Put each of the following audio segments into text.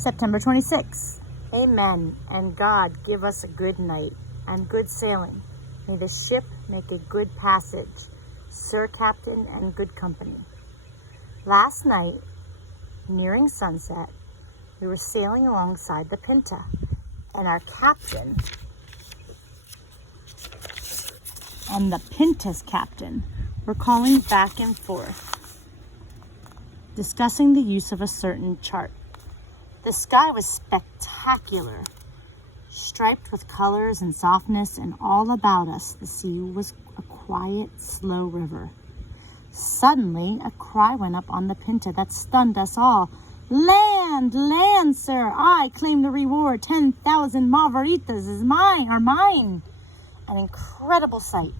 September 26th. Amen, and God give us a good night and good sailing. May the ship make a good passage, Sir Captain, and good company. Last night, nearing sunset, we were sailing alongside the Pinta, and our captain and the Pinta's captain were calling back and forth, discussing the use of a certain chart. The sky was spectacular, striped with colors and softness, and all about us the sea was a quiet, slow river. Suddenly, a cry went up on the Pinta that stunned us all. "Land, land, sir! I claim the reward. 10,000 margaritas is mine. An incredible sight.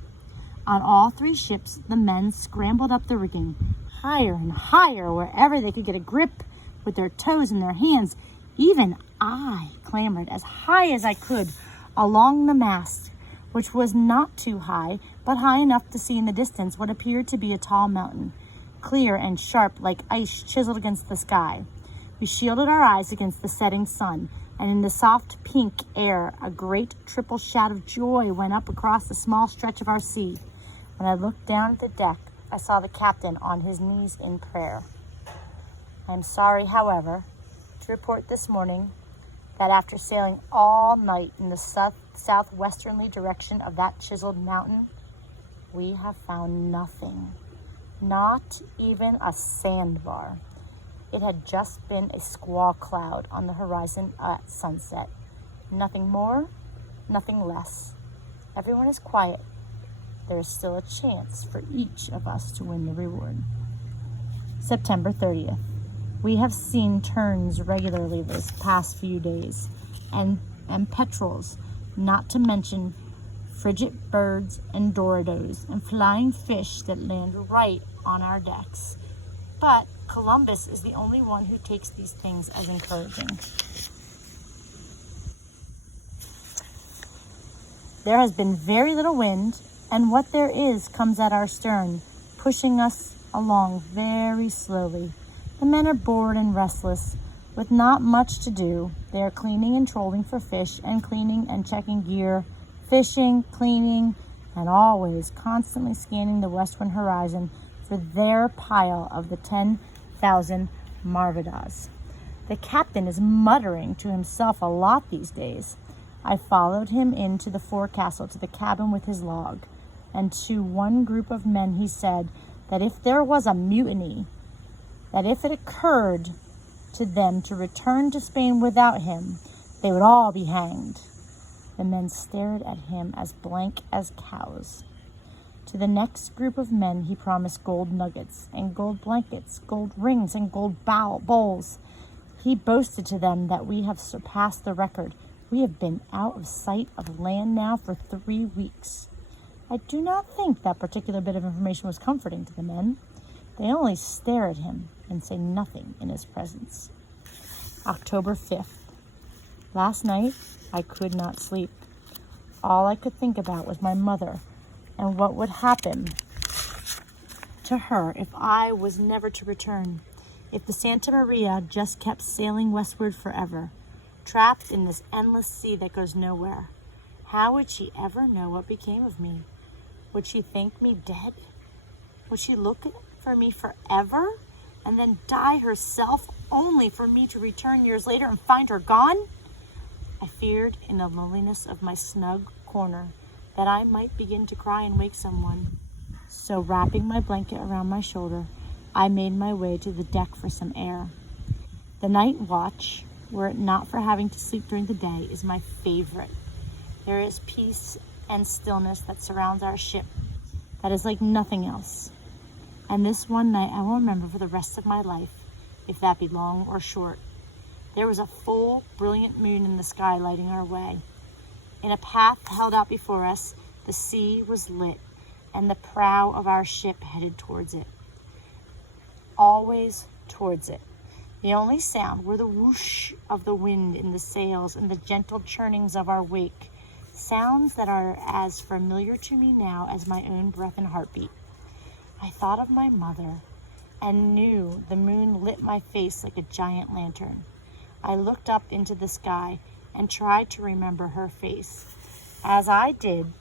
On all three ships, the men scrambled up the rigging, higher and higher, wherever they could get a grip with their toes and their hands. Even I clambered as high as I could along the mast, which was not too high, but high enough to see in the distance what appeared to be a tall mountain, clear and sharp like ice chiseled against the sky. We shielded our eyes against the setting sun, and in the soft pink air, a great triple shout of joy went up across the small stretch of our sea. When I looked down at the deck, I saw the captain on his knees in prayer. I am sorry, however, to report this morning that after sailing all night in the southwesternly direction of that chiseled mountain, we have found nothing, not even a sandbar. It had just been a squall cloud on the horizon at sunset. Nothing more, nothing less. Everyone is quiet. There is still a chance for each of us to win the reward. September 30th. We have seen terns regularly this past few days, and petrels, not to mention frigate birds and dorados, and flying fish that land right on our decks. But Columbus is the only one who takes these things as encouraging. There has been very little wind, and what there is comes at our stern, pushing us along very slowly. The men are bored and restless, with not much to do. They are cleaning and trolling for fish, and cleaning and checking gear, fishing, cleaning, and always constantly scanning the western horizon for their pile of the 10,000 marvidas. The captain is muttering to himself a lot these days. I followed him into the forecastle to the cabin with his log, and to one group of men he said that if there was a mutiny, that if it occurred to them to return to Spain without him, they would all be hanged. The men stared at him as blank as cows. To the next group of men he promised gold nuggets and gold blankets, gold rings and gold bowls. He boasted to them that we have surpassed the record. We have been out of sight of land now for 3 weeks. I do not think that particular bit of information was comforting to the men. They only stare at him and say nothing in his presence. October 5th. Last night, I could not sleep. All I could think about was my mother and what would happen to her if I was never to return, if the Santa Maria just kept sailing westward forever, trapped in this endless sea that goes nowhere. How would she ever know what became of me? Would she think me dead? Would she look for me forever and then die herself only for me to return years later and find her gone? I feared in the loneliness of my snug corner that I might begin to cry and wake someone. So wrapping my blanket around my shoulder, I made my way to the deck for some air. The night watch, were it not for having to sleep during the day, is my favorite. There is peace and stillness that surrounds our ship that is like nothing else. And this one night I will remember for the rest of my life, if that be long or short. There was a full, brilliant moon in the sky lighting our way. In a path held out before us, the sea was lit, and the prow of our ship headed towards it. Always towards it. The only sound were the whoosh of the wind in the sails and the gentle churnings of our wake, sounds that are as familiar to me now as my own breath and heartbeat. I thought of my mother and knew the moon lit my face like a giant lantern. I looked up into the sky and tried to remember her face. As I did,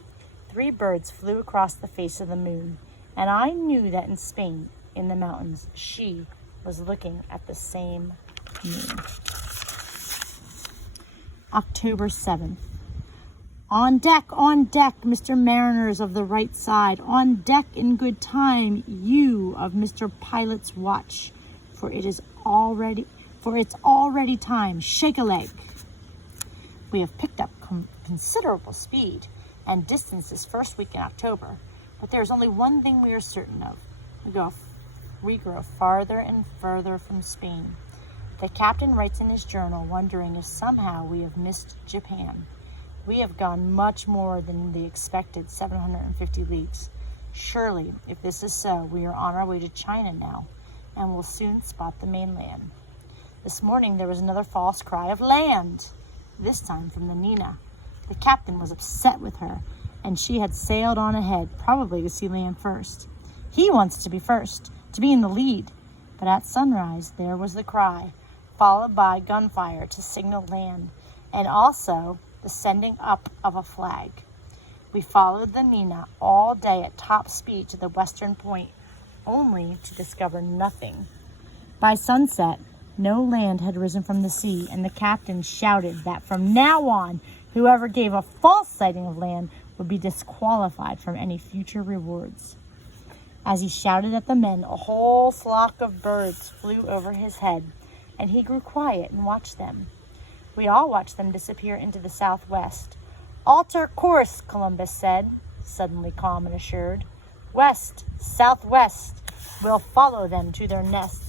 3 birds flew across the face of the moon, and I knew that in Spain, in the mountains, she was looking at the same moon. October 7th. On deck, Mr. Mariners of the right side. On deck in good time, you of Mr. Pilot's watch, for it's already time. Shake a leg. We have picked up considerable speed and distance this first week in October, but there is only one thing we are certain of. We grow farther and further from Spain. The captain writes in his journal, wondering if somehow we have missed Japan. We have gone much more than the expected 750 leagues. Surely, if this is so, we are on our way to China now, and will soon spot the mainland. This morning there was another false cry of land, this time from the Nina. The captain was upset with her, and she had sailed on ahead, probably to see land first. He wants to be first, to be in the lead. But at sunrise there was the cry, followed by gunfire to signal land, and also the sending up of a flag. We followed the Nina all day at top speed to the western point, only to discover nothing. By sunset, no land had risen from the sea, and the captain shouted that from now on, whoever gave a false sighting of land would be disqualified from any future rewards. As he shouted at the men, a whole flock of birds flew over his head, and he grew quiet and watched them. We all watched them disappear into the southwest. "Alter course," Columbus said, suddenly calm and assured. "West, southwest. We'll follow them to their nests."